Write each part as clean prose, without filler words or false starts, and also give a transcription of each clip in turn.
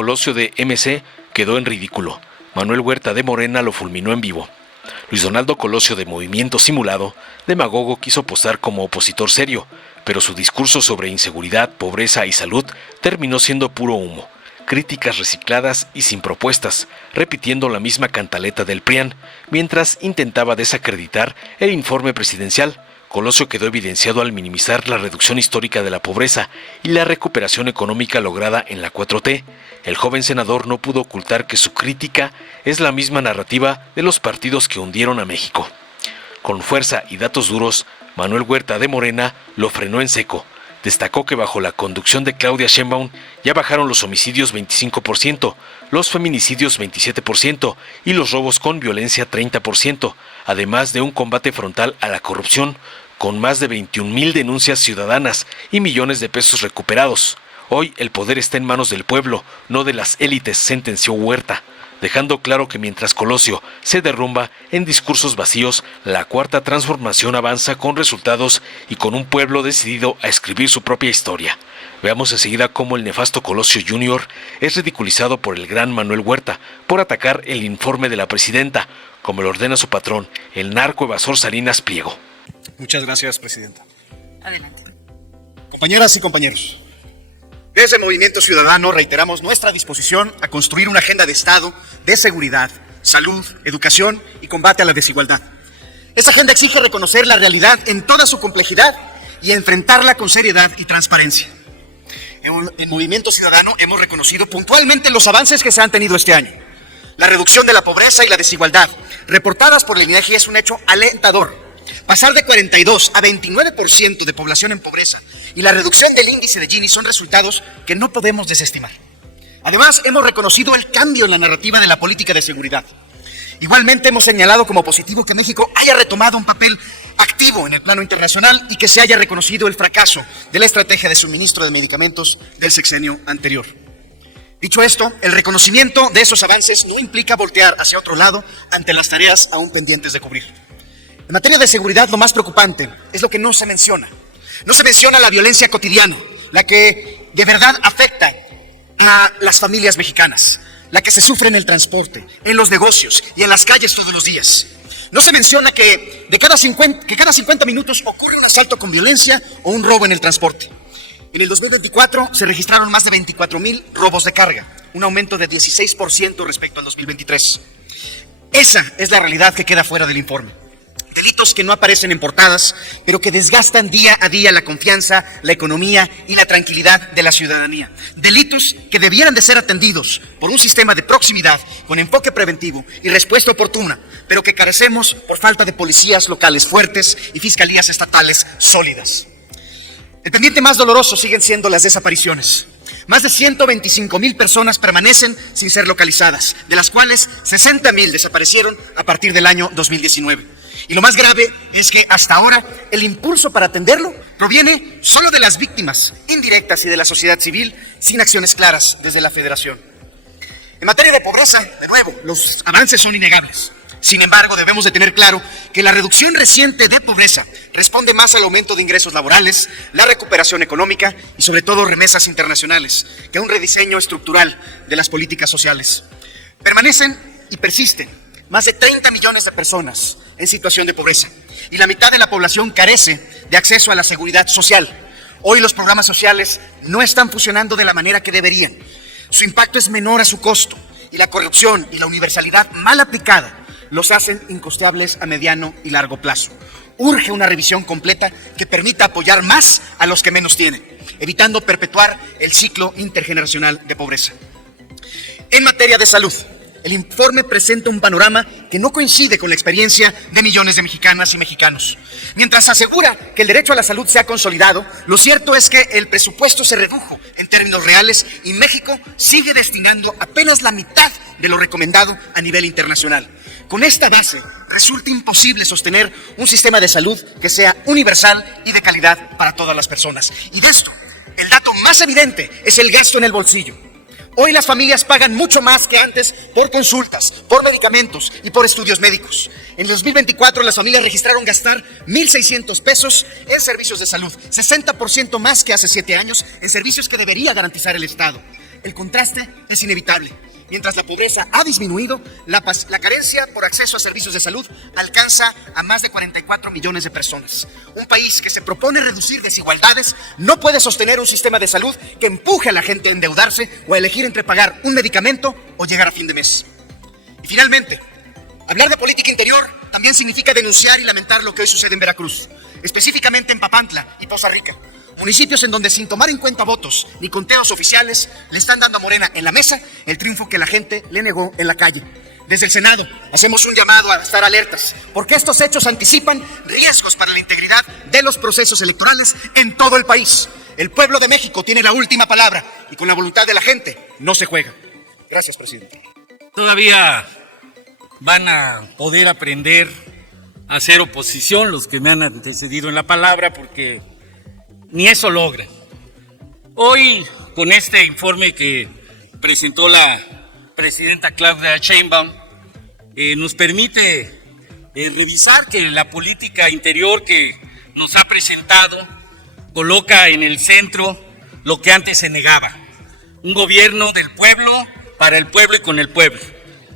Colosio de MC quedó en ridículo. Manuel Huerta de Morena lo fulminó en vivo. Luis Donaldo Colosio de Movimiento Simulado, demagogo, quiso posar como opositor serio, pero su discurso sobre inseguridad, pobreza y salud terminó siendo puro humo. Críticas recicladas y sin propuestas, repitiendo la misma cantaleta del PRIAN, mientras intentaba desacreditar el informe presidencial. Colosio quedó evidenciado al minimizar la reducción histórica de la pobreza y la recuperación económica lograda en la 4T. El joven senador no pudo ocultar que su crítica es la misma narrativa de los partidos que hundieron a México. Con fuerza y datos duros, Manuel Huerta de Morena lo frenó en seco. Destacó que bajo la conducción de Claudia Sheinbaum ya bajaron los homicidios 25%, los feminicidios 27% y los robos con violencia 30%, además de un combate frontal a la corrupción, con más de 21,000 denuncias ciudadanas y millones de pesos recuperados. Hoy el poder está en manos del pueblo, no de las élites, sentenció Huerta, dejando claro que mientras Colosio se derrumba en discursos vacíos, la Cuarta Transformación avanza con resultados y con un pueblo decidido a escribir su propia historia. Veamos enseguida cómo el nefasto Colosio Jr. es ridiculizado por el gran Manuel Huerta por atacar el informe de la presidenta, como lo ordena su patrón, el narco evasor Salinas Pliego. Muchas gracias, presidenta. Adelante. Compañeras y compañeros, desde Movimiento Ciudadano reiteramos nuestra disposición a construir una agenda de Estado de seguridad, salud, educación y combate a la desigualdad. Esta agenda exige reconocer la realidad en toda su complejidad y enfrentarla con seriedad y transparencia. En Movimiento Ciudadano hemos reconocido puntualmente los avances que se han tenido este año. La reducción de la pobreza y la desigualdad, reportadas por el INEGI, es un hecho alentador. Pasar de 42 a 29% de población en pobreza y la reducción del índice de Gini son resultados que no podemos desestimar. Además, hemos reconocido el cambio en la narrativa de la política de seguridad. Igualmente, hemos señalado como positivo que México haya retomado un papel activo en el plano internacional y que se haya reconocido el fracaso de la estrategia de suministro de medicamentos del sexenio anterior. Dicho esto, el reconocimiento de esos avances no implica voltear hacia otro lado ante las tareas aún pendientes de cubrir. En materia de seguridad, lo más preocupante es lo que no se menciona. No se menciona la violencia cotidiana, la que de verdad afecta a las familias mexicanas, la que se sufre en el transporte, en los negocios y en las calles todos los días. No se menciona que cada 50 minutos ocurre un asalto con violencia o un robo en el transporte. En el 2024 se registraron más de 24,000 robos de carga, un aumento de 16% respecto al 2023. Esa es la realidad que queda fuera del informe. Delitos que no aparecen en portadas, pero que desgastan día a día la confianza, la economía y la tranquilidad de la ciudadanía. Delitos que debieran de ser atendidos por un sistema de proximidad con enfoque preventivo y respuesta oportuna, pero que carecemos por falta de policías locales fuertes y fiscalías estatales sólidas. El pendiente más doloroso siguen siendo las desapariciones. Más de 125,000 personas permanecen sin ser localizadas, de las cuales 60,000 desaparecieron a partir del año 2019. Y lo más grave es que hasta ahora el impulso para atenderlo proviene solo de las víctimas indirectas y de la sociedad civil, sin acciones claras desde la Federación. En materia de pobreza, de nuevo, los avances son innegables. Sin embargo, debemos de tener claro que la reducción reciente de pobreza responde más al aumento de ingresos laborales, la recuperación económica y sobre todo remesas internacionales, que a un rediseño estructural de las políticas sociales. Permanecen y persisten más de 30 millones de personas en situación de pobreza y la mitad de la población carece de acceso a la seguridad social. Hoy los programas sociales no están funcionando de la manera que deberían. Su impacto es menor a su costo y la corrupción y la universalidad mal aplicada los hacen incosteables a mediano y largo plazo. Urge una revisión completa que permita apoyar más a los que menos tienen, evitando perpetuar el ciclo intergeneracional de pobreza. En materia de salud, el informe presenta un panorama que no coincide con la experiencia de millones de mexicanas y mexicanos. Mientras asegura que el derecho a la salud se ha consolidado, lo cierto es que el presupuesto se redujo en términos reales y México sigue destinando apenas la mitad de lo recomendado a nivel internacional. Con esta base, resulta imposible sostener un sistema de salud que sea universal y de calidad para todas las personas. Y de esto, el dato más evidente es el gasto en el bolsillo. Hoy las familias pagan mucho más que antes por consultas, por medicamentos y por estudios médicos. En el 2024 las familias registraron gastar 1,600 pesos en servicios de salud, 60% más que hace 7 años en servicios que debería garantizar el Estado. el contraste es inevitable. Mientras la pobreza ha disminuido, la carencia por acceso a servicios de salud alcanza a más de 44 millones de personas. Un país que se propone reducir desigualdades no puede sostener un sistema de salud que empuje a la gente a endeudarse o a elegir entre pagar un medicamento o llegar a fin de mes. Y finalmente, hablar de política interior también significa denunciar y lamentar lo que hoy sucede en Veracruz, específicamente en Papantla y Poza Rica. Municipios en donde sin tomar en cuenta votos ni conteos oficiales le están dando a Morena en la mesa el triunfo que la gente le negó en la calle. Desde el Senado hacemos un llamado a estar alertas, porque estos hechos anticipan riesgos para la integridad de los procesos electorales en todo el país. El pueblo de México tiene la última palabra y con la voluntad de la gente no se juega. Gracias, presidente. Todavía van a poder aprender a hacer oposición los que me han antecedido en la palabra, porque ni eso logran. Hoy, con este informe que presentó la presidenta Claudia Sheinbaum, nos permite revisar que la política interior que nos ha presentado coloca en el centro lo que antes se negaba: un gobierno del pueblo, para el pueblo y con el pueblo.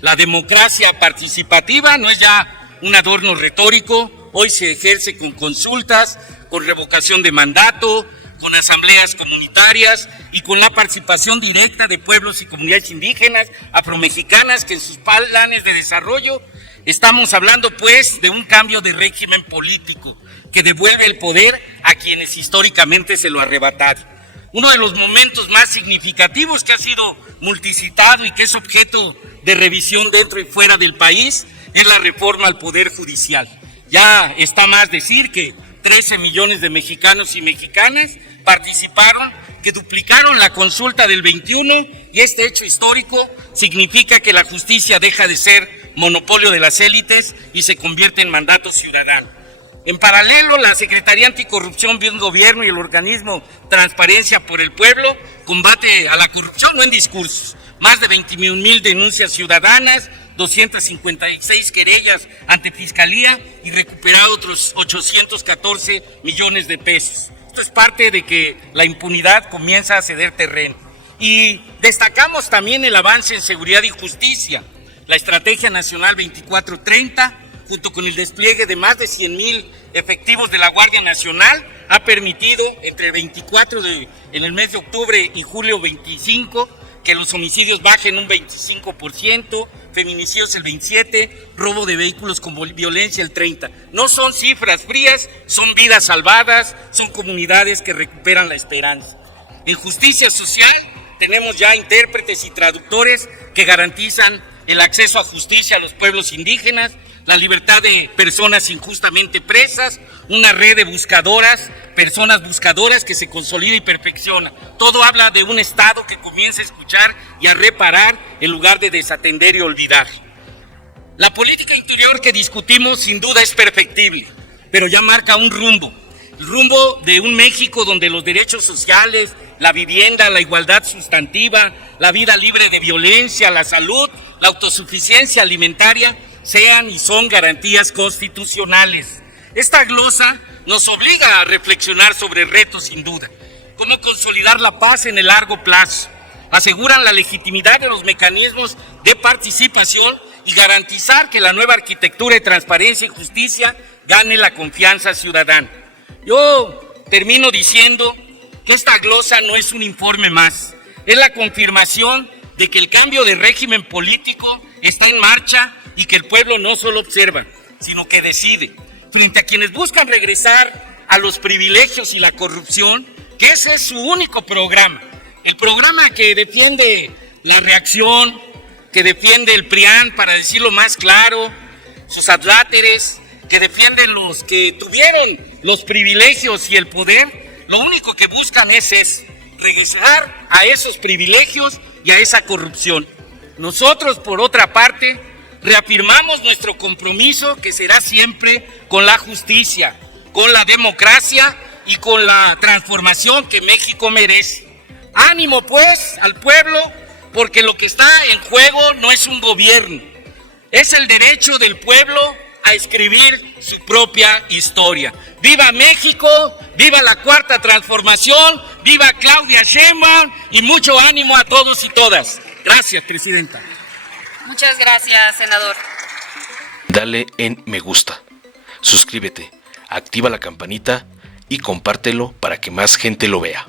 La democracia participativa no es ya un adorno retórico, hoy se ejerce con consultas, con revocación de mandato, con asambleas comunitarias y con la participación directa de pueblos y comunidades indígenas, afromexicanas, que en sus planes de desarrollo estamos hablando pues de un cambio de régimen político que devuelve el poder a quienes históricamente se lo arrebataron. Uno de los momentos más significativos que ha sido multicitado y que es objeto de revisión dentro y fuera del país es la reforma al Poder Judicial. Ya está más decir que 13 millones de mexicanos y mexicanas participaron, que duplicaron la consulta del 21, y este hecho histórico significa que la justicia deja de ser monopolio de las élites y se convierte en mandato ciudadano. En paralelo, la Secretaría Anticorrupción, Bien Gobierno y el organismo Transparencia por el Pueblo combate a la corrupción, no en discursos. Más de 21,000 denuncias ciudadanas, 256 querellas ante Fiscalía y recuperar otros 814 millones de pesos. Esto es parte de que la impunidad comienza a ceder terreno. Y destacamos también el avance en seguridad y justicia. La Estrategia Nacional 2430, junto con el despliegue de más de 100,000 efectivos de la Guardia Nacional, ha permitido entre el 24 en el mes de octubre y julio 25 que los homicidios bajen un 25%, feminicidios el 27%, robo de vehículos con violencia el 30%. No son cifras frías, son vidas salvadas, son comunidades que recuperan la esperanza. En justicia social tenemos ya intérpretes y traductores que garantizan el acceso a justicia a los pueblos indígenas, la libertad de personas injustamente presas, una red de buscadoras, personas buscadoras que se consolida y perfecciona. Todo habla de un Estado que comienza a escuchar y a reparar en lugar de desatender y olvidar. La política interior que discutimos sin duda es perfectible, pero ya marca un rumbo. El rumbo de un México donde los derechos sociales, la vivienda, la igualdad sustantiva, la vida libre de violencia, la salud, la autosuficiencia alimentaria sean y son garantías constitucionales. Esta glosa nos obliga a reflexionar sobre retos sin duda. Cómo consolidar la paz en el largo plazo. Aseguran la legitimidad de los mecanismos de participación y garantizar que la nueva arquitectura de transparencia y justicia gane la confianza ciudadana. Yo termino diciendo que esta glosa no es un informe más. Es la confirmación de que el cambio de régimen político está en marcha y que el pueblo no solo observa, sino que decide. Frente a quienes buscan regresar a los privilegios y la corrupción, que ese es su único programa. El programa que defiende la reacción, que defiende el PRIAN, para decirlo más claro, sus adláteres, que defienden los que tuvieron los privilegios y el poder, lo único que buscan es regresar a esos privilegios y a esa corrupción. Nosotros, por otra parte, reafirmamos nuestro compromiso, que será siempre con la justicia, con la democracia y con la transformación que México merece. Ánimo pues al pueblo, porque lo que está en juego no es un gobierno, es el derecho del pueblo a escribir su propia historia. ¡Viva México! ¡Viva la Cuarta Transformación! ¡Viva Claudia Sheinbaum! Y mucho ánimo a todos y todas. Gracias, presidenta. Muchas gracias, senador. Dale en me gusta, suscríbete, activa la campanita y compártelo para que más gente lo vea.